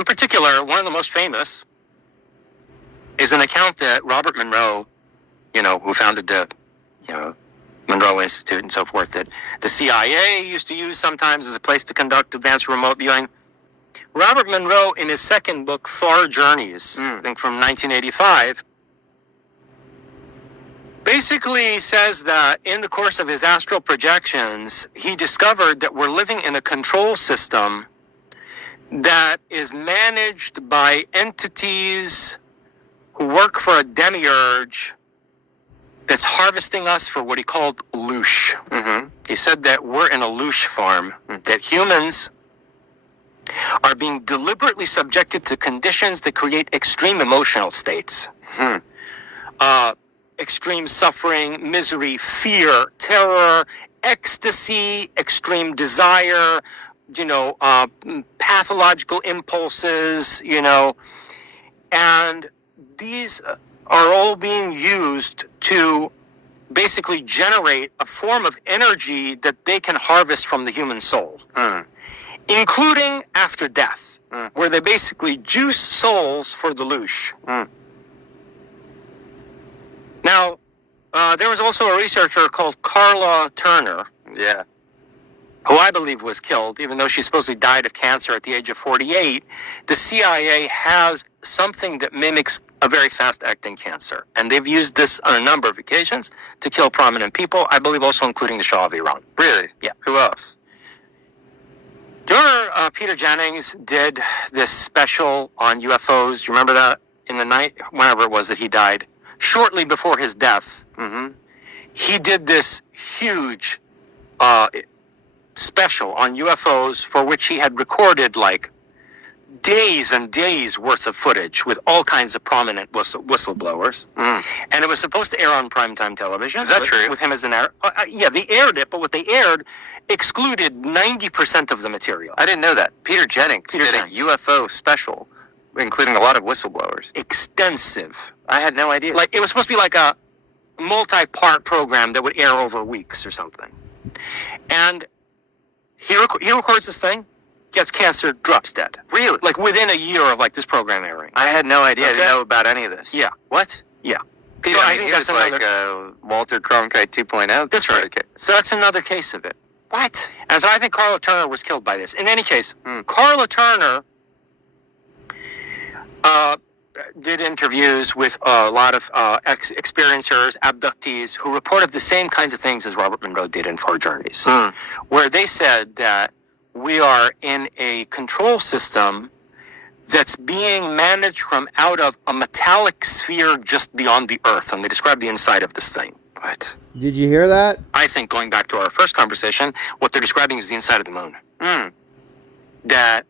In particular, one of the most famous is an account that Robert Monroe, who founded the, Monroe Institute and so forth, that the CIA used to use sometimes as a place to conduct advanced remote viewing. Robert Monroe, in his second book, Far Journeys, I think from 1985, basically says that in the course of his astral projections, he discovered that we're living in a control system that is managed by entities who work for a demiurge that's harvesting us for what he called loosh. He said that we're in a loosh farm, that humans are being deliberately subjected to conditions that create extreme emotional states. Extreme suffering, misery, fear, terror, ecstasy, extreme desire, pathological impulses, and these are all being used to basically generate a form of energy that they can harvest from the human soul, including after death, where they basically juice souls for the loosh. Now, there was also a researcher called Carla Turner, who I believe was killed, even though she supposedly died of cancer at the age of 48. The CIA has something that mimics a very fast-acting cancer, and they've used this on a number of occasions to kill prominent people, I believe also including the Shah of Iran. Really? Yeah. Who else? Do you remember Peter Jennings did this special on UFOs? Do you remember that? In the night, whenever it was that he died, shortly before his death, he did this huge special on UFOs for which he had recorded like days and days worth of footage with all kinds of prominent whistleblowers. And it was supposed to air on primetime television. Is that true? With him as the narrator. Yeah, they aired it, but what they aired excluded 90% of the material. I didn't know that. Peter Jennings did a UFO special, including a lot of whistleblowers. Extensive. I had no idea. Like, it was supposed to be like a multi-part program that would air over weeks or something. And he records this thing, gets cancer, drops dead. Really? Like within a year of like this program airing. I had no idea. I didn't know about any of this. Yeah. What? Yeah. Peter, So I think he was like Walter Cronkite 2.0. That's right. So that's another case of it. What? And so I think Carla Turner was killed by this. In any case, Carla Turner did interviews with a lot of experiencers, abductees, who reported the same kinds of things as Robert Monroe did in Far Journeys, where they said that we are in a control system that's being managed from out of a metallic sphere just beyond the Earth, and they describe the inside of this thing. What? Did you hear that? I think, going back to our first conversation, what they're describing is the inside of the moon. That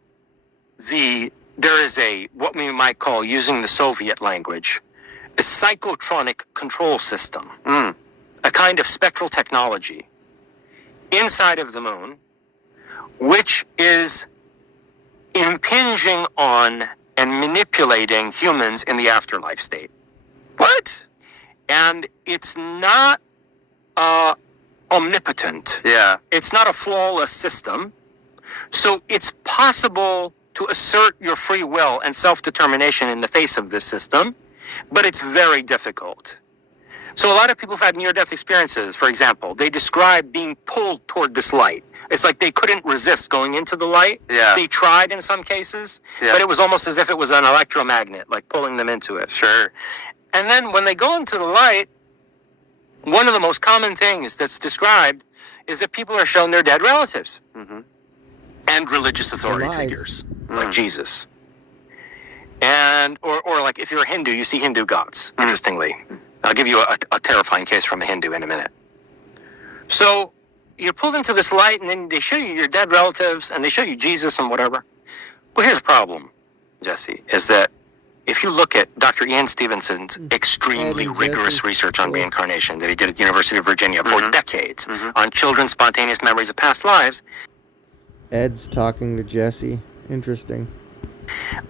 there is what we might call, using the Soviet language, a psychotronic control system, a kind of spectral technology inside of the moon, which is impinging on and manipulating humans in the afterlife state. What? And it's not omnipotent. Yeah. It's not a flawless system. So it's possible to assert your free will and self-determination in the face of this system, but it's very difficult. So a lot of people have had near-death experiences, for example. They describe being pulled toward this light. It's like they couldn't resist going into the light. Yeah. They tried in some cases, Yeah. but it was almost as if it was an electromagnet, like pulling them into it. Sure. And then when they go into the light, one of the most common things that's described is that people are shown their dead relatives and religious authority figures, like Jesus. And, or like if you're a Hindu, you see Hindu gods, interestingly. I'll give you a terrifying case from a Hindu in a minute. So you're pulled into this light, and then they show you your dead relatives, and they show you Jesus and whatever. Well, here's the problem, Jesse, is that if you look at Dr. Ian Stevenson's extremely rigorous research on reincarnation that he did at the University of Virginia for decades on children's spontaneous memories of past lives. Ed's talking to Jesse. Interesting.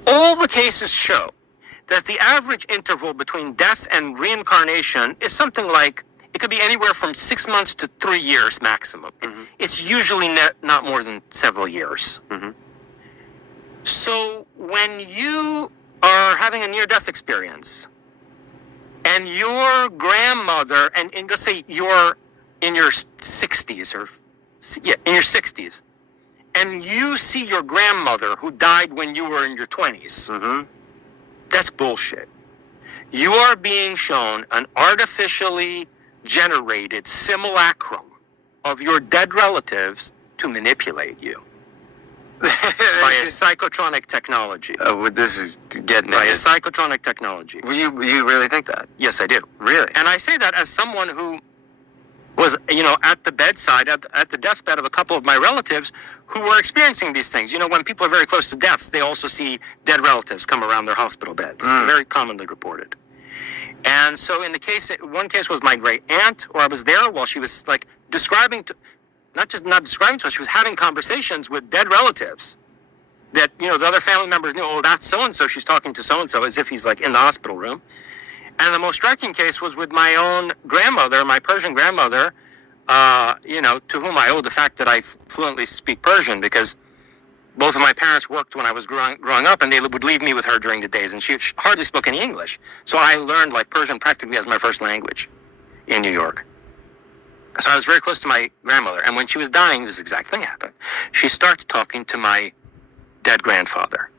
All the cases show that the average interval between death and reincarnation is something like, it could be anywhere from 6 months to 3 years maximum. It's usually not more than several years. So when you are having a near-death experience, and your grandmother, and let's say you're in your 60s, in your 60s, and you see your grandmother who died when you were in your 20s, that's bullshit. You are being shown an artificially generated simulacrum of your dead relatives to manipulate you by a psychotronic technology. This is getting By a it. psychotronic technology. You really think that? Yes, I do. Really? And I say that as someone who was, at the bedside, at the deathbed of a couple of my relatives who were experiencing these things. When people are very close to death, they also see dead relatives come around their hospital beds. Very commonly reported. And so in one case was my great aunt, or I was there while she was like not describing to us, she was having conversations with dead relatives that, the other family members knew, oh, that's so-and-so, she's talking to so-and-so as if he's like in the hospital room. And the most striking case was with my own grandmother, my Persian grandmother, to whom I owe the fact that I fluently speak Persian, because both of my parents worked when I was growing up, and they would leave me with her during the days, and she hardly spoke any English. So I learned like Persian practically as my first language in New York. So I was very close to my grandmother, and when she was dying, this exact thing happened. She started talking to my dead grandfather.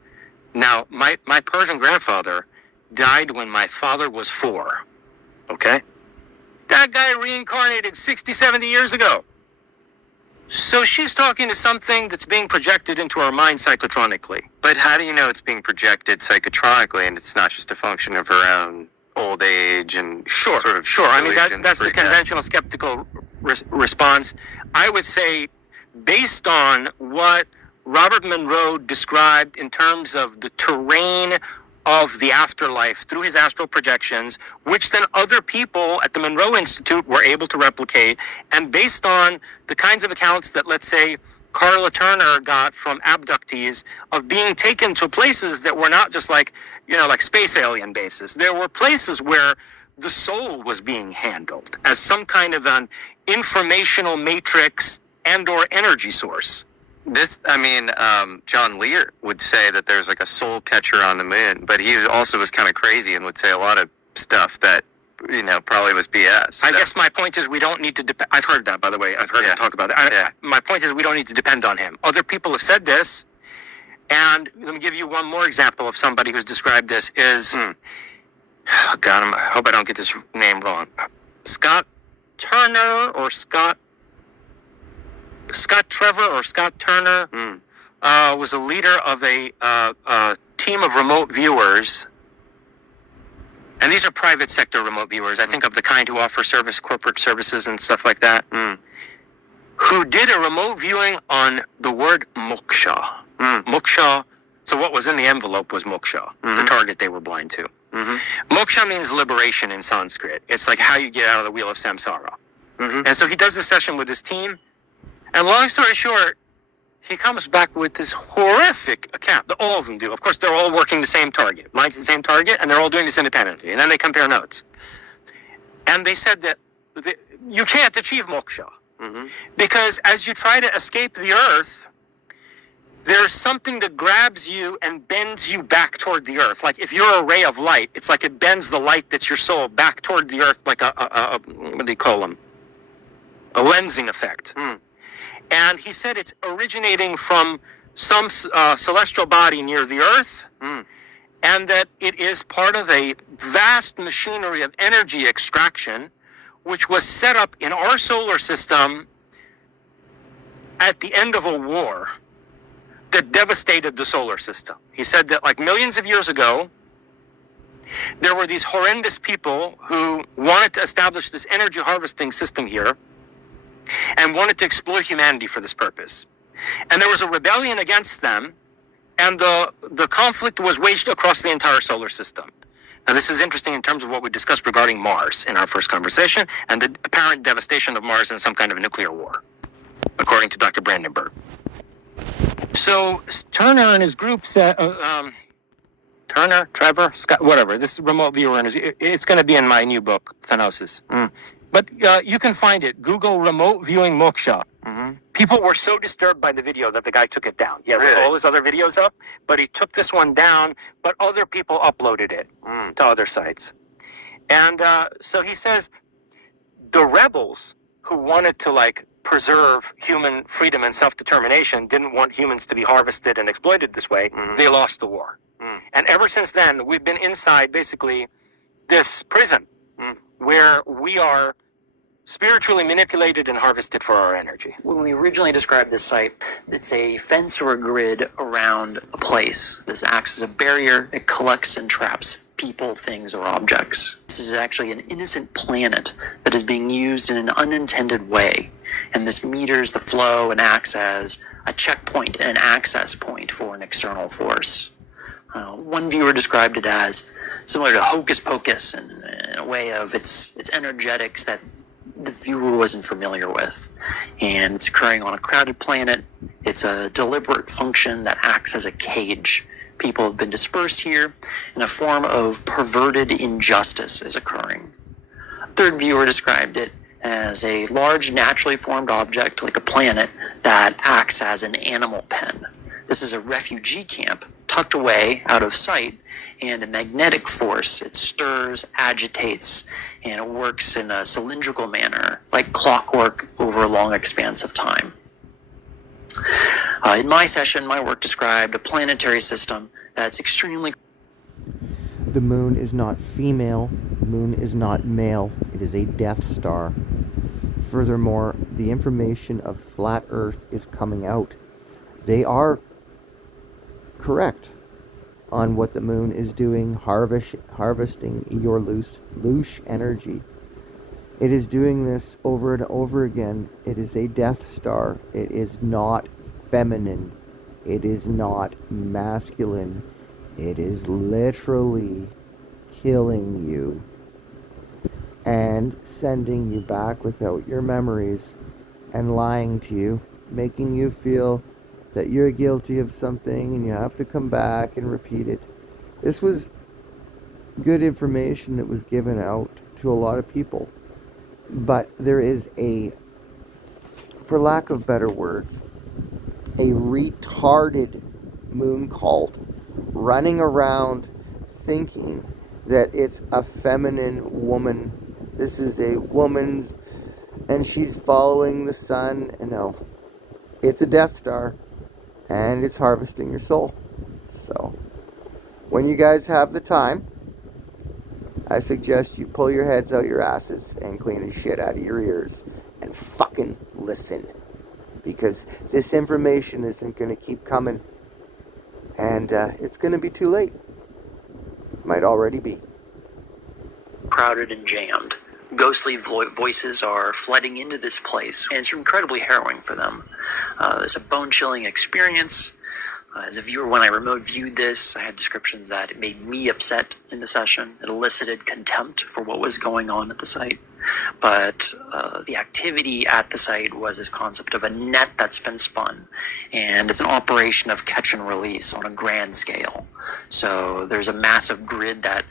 Now, my Persian grandfather died when my father was 4. Okay? That guy reincarnated 60, 70 years ago. So she's talking to something that's being projected into our mind psychotronically. But how do you know it's being projected psychotronically and it's not just a function of her own old age and Sure. I mean, that's the conventional skeptical response. I would say, based on what Robert Monroe described in terms of the terrain of the afterlife through his astral projections, which then other people at the Monroe Institute were able to replicate, and based on the kinds of accounts that, let's say, Carla Turner got from abductees of being taken to places that were not just like space alien bases. There were places where the soul was being handled as some kind of an informational matrix and or energy source. John Lear would say that there's like a soul catcher on the moon, but he also was kind of crazy and would say a lot of stuff that, probably was BS. I guess my point is we don't need to depend. I've heard that, by the way. I've heard him talk about it. My point is we don't need to depend on him. Other people have said this, and let me give you one more example of somebody who's described this is, oh God, I hope I don't get this name wrong. Scott Turner or Scott Trevor or Scott Turner was a leader of a team of remote viewers. And these are private sector remote viewers. I think of the kind who offer corporate services and stuff like that. Who did a remote viewing on the word moksha. Moksha. So what was in the envelope was moksha, the target they were blind to. Moksha means liberation in Sanskrit. It's like how you get out of the wheel of samsara. And so he does this session with his team. And long story short, he comes back with this horrific account that all of them do. Of course, they're all working the same target, blind to the same target, and they're all doing this independently. And then they compare notes. And they said that you can't achieve moksha. Because as you try to escape the earth, there's something that grabs you and bends you back toward the earth. Like if you're a ray of light, it's like it bends the light that's your soul back toward the earth, like what do they call them? A lensing effect. And he said it's originating from some celestial body near the earth, and that it is part of a vast machinery of energy extraction, which was set up in our solar system at the end of a war that devastated the solar system. He said that like millions of years ago, there were these horrendous people who wanted to establish this energy harvesting system here, and wanted to exploit humanity for this purpose. And there was a rebellion against them, and the conflict was waged across the entire solar system. Now, this is interesting in terms of what we discussed regarding Mars in our first conversation, and the apparent devastation of Mars in some kind of a nuclear war, according to Dr. Brandenburg. So Turner and his group said, Turner, Trevor, Scott, whatever, this remote viewer, it's going to be in my new book, Thanosis. But you can find it. Google remote viewing moksha. People were so disturbed by the video that the guy took it down. He has Really? all his other videos up, but he took this one down, but other people uploaded it to other sites. And so he says the rebels who wanted to like preserve human freedom and self-determination didn't want humans to be harvested and exploited this way. They lost the war. And ever since then, we've been inside basically this prison where we are spiritually manipulated and harvested for our energy. When we originally described this site, it's a fence or a grid around a place. This acts as a barrier. It collects and traps people, things, or objects. This is actually an innocent planet that is being used in an unintended way. And this meters the flow and acts as a checkpoint and an access point for an external force. One viewer described it as similar to Hocus Pocus in a way of its energetics that the viewer wasn't familiar with. And it's occurring on a crowded planet. It's a deliberate function that acts as a cage. People have been dispersed here, and a form of perverted injustice is occurring. A third viewer described it as a large naturally formed object like a planet that acts as an animal pen. This is a refugee camp tucked away out of sight, and a magnetic force. It stirs, agitates, and it works in a cylindrical manner, like clockwork over a long expanse of time. In my session, my work described a planetary system that's extremely... The moon is not female. The moon is not male. It is a Death Star. Furthermore, the information of Flat Earth is coming out. They are correct on what the moon is doing, harvesting your loosh energy. It is doing this over and over again. It is a Death Star. It is not feminine. It is not masculine. It is literally killing you and sending you back without your memories and lying to you, making you feel that you're guilty of something and you have to come back and repeat it. This was good information that was given out to a lot of people. But there is a, for lack of better words, a retarded moon cult running around thinking that it's a feminine woman. This is a woman's, and she's following the sun. No, it's a Death Star. And it's harvesting your soul. So, when you guys have the time, I suggest you pull your heads out your asses and clean the shit out of your ears and fucking listen. Because this information isn't going to keep coming. And it's going to be too late. Might already be. crowded and jammed. Ghostly voices are flooding into this place, and it's incredibly harrowing for them. It's a bone-chilling experience. As a viewer, when I remote viewed this, I had descriptions that it made me upset in the session. It elicited contempt for what was going on at the site. But the activity at the site was this concept of a net that's been spun. And it's an operation of catch and release on a grand scale. So there's a massive grid that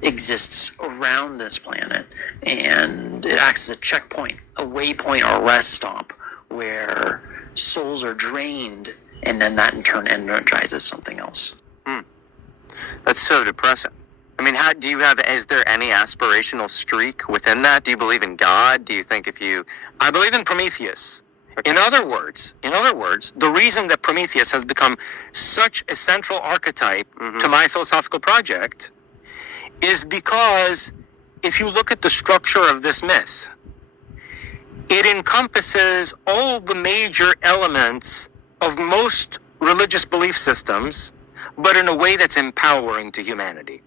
exists around this planet, and it acts as a checkpoint, a waypoint, or a rest stop where souls are drained, and then that in turn energizes something else. That's so depressing. I mean, is there any aspirational streak within that? Do you believe in God? Do you think I believe in Prometheus. In other words, the reason that Prometheus has become such a central archetype to my philosophical project is because if you look at the structure of this myth, it encompasses all the major elements of most religious belief systems, but in a way that's empowering to humanity.